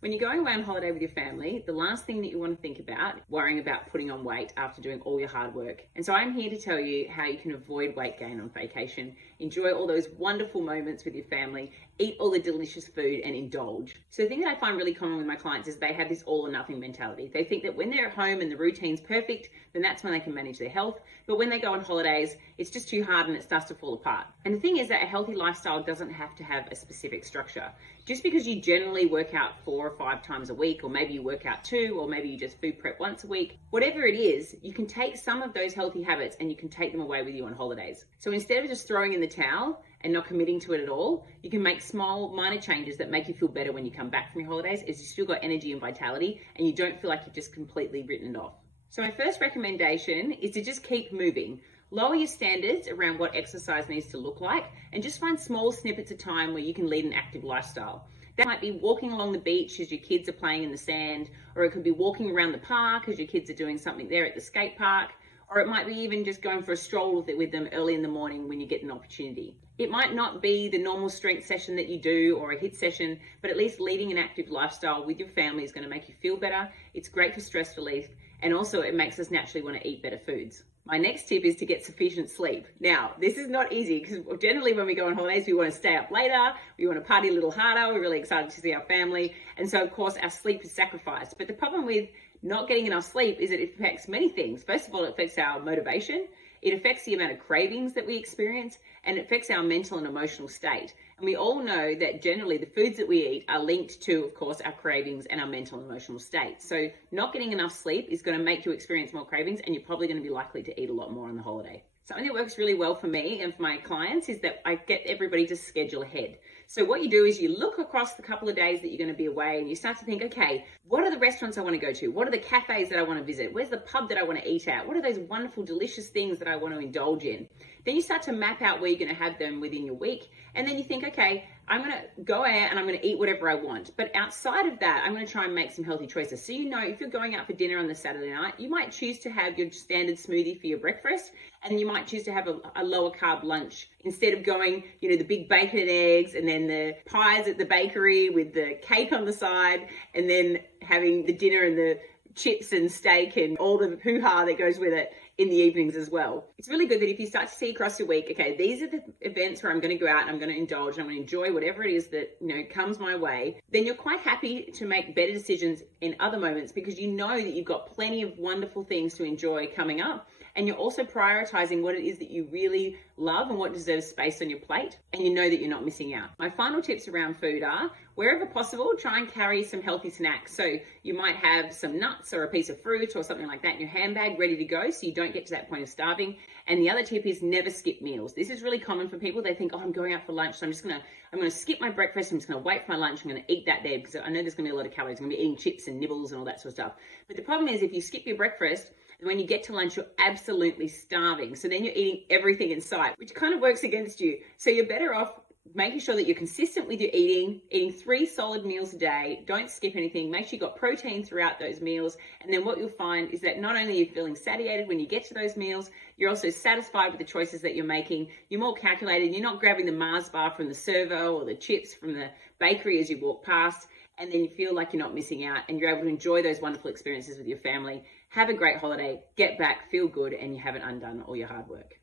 When you're going away on holiday with your family, the last thing that you want to think about, worrying about putting on weight after doing all your hard work. And so I'm here to tell you how you can avoid weight gain on vacation, enjoy all those wonderful moments with your family, eat all the delicious food and indulge. So the thing that I find really common with my clients is they have this all or nothing mentality. They think that when they're at home and the routine's perfect, then that's when they can manage their health. But when they go on holidays, it's just too hard and it starts to fall apart. And the thing is that a healthy lifestyle doesn't have to have a specific structure. Just because you generally work out 4 or 5 times a week, or maybe you work out 2, or maybe you just food prep once a week, whatever it is, you can take some of those healthy habits and you can take them away with you on holidays. So instead of just throwing in the towel and not committing to it at all, you can make small, minor changes that make you feel better when you come back from your holidays, as you still got energy and vitality and you don't feel like you've just completely written it off. So my first recommendation is to just keep moving. Lower your standards around what exercise needs to look like and just find small snippets of time where you can lead an active lifestyle. That might be walking along the beach as your kids are playing in the sand, or it could be walking around the park as your kids are doing something there at the skate park, or it might be even just going for a stroll with them early in the morning when you get an opportunity. It might not be the normal strength session that you do or a HIIT session, but at least leading an active lifestyle with your family is going to make you feel better. It's great for stress relief, and also it makes us naturally want to eat better foods. My next tip is to get sufficient sleep. Now, this is not easy because generally when we go on holidays, we want to stay up later, we want to party a little harder, we're really excited to see our family. And so of course our sleep is sacrificed. But the problem with not getting enough sleep is that it affects many things. First of all, it affects our motivation. It affects the amount of cravings that we experience, and it affects our mental and emotional state. And we all know that generally the foods that we eat are linked to, of course, our cravings and our mental and emotional state. So not getting enough sleep is going to make you experience more cravings, and you're probably going to be likely to eat a lot more on the holiday. Something that works really well for me and for my clients is that I get everybody to schedule ahead. So what you do is you look across the couple of days that you're going to be away and you start to think, okay, what are the restaurants I want to go to? What are the cafes that I want to visit? Where's the pub that I want to eat at? What are those wonderful, delicious things that I want to indulge in? Then you start to map out where you're going to have them within your week. And then you think, okay, I'm going to go out and I'm going to eat whatever I want. But outside of that, I'm going to try and make some healthy choices. So, you know, if you're going out for dinner on the Saturday night, you might choose to have your standard smoothie for your breakfast. And you might choose to have a lower carb lunch instead of going, you know, the big bacon and eggs and then the pies at the bakery with the cake on the side and then having the dinner and the chips and steak and all the hoo-ha that goes with it in the evenings as well. It's really good that if you start to see across your week, okay, these are the events where I'm going to go out and I'm going to indulge and I'm going to enjoy whatever it is that, you know, comes my way, then you're quite happy to make better decisions in other moments because you know that you've got plenty of wonderful things to enjoy coming up. And you're also prioritizing what it is that you really love and what deserves space on your plate. And you know that you're not missing out. My final tips around food are, wherever possible, try and carry some healthy snacks. So you might have some nuts or a piece of fruit or something like that in your handbag ready to go so you don't get to that point of starving. And the other tip is never skip meals. This is really common for people. They think, oh, I'm going out for lunch, so I'm going to skip my breakfast. I'm just going to wait for my lunch. I'm going to eat that there because I know there's going to be a lot of calories. I'm going to be eating chips and nibbles and all that sort of stuff. But the problem is if you skip your breakfast, when you get to lunch, you're absolutely starving. So then you're eating everything in sight, which kind of works against you. So you're better off making sure that you're consistent with your eating 3 solid meals a day. Don't skip anything. Make sure you've got protein throughout those meals. And then what you'll find is that not only are you feeling satiated when you get to those meals, you're also satisfied with the choices that you're making. You're more calculated. You're not grabbing the Mars bar from the servo or the chips from the bakery as you walk past. And then you feel like you're not missing out and you're able to enjoy those wonderful experiences with your family. Have a great holiday, get back, feel good, and you haven't undone all your hard work.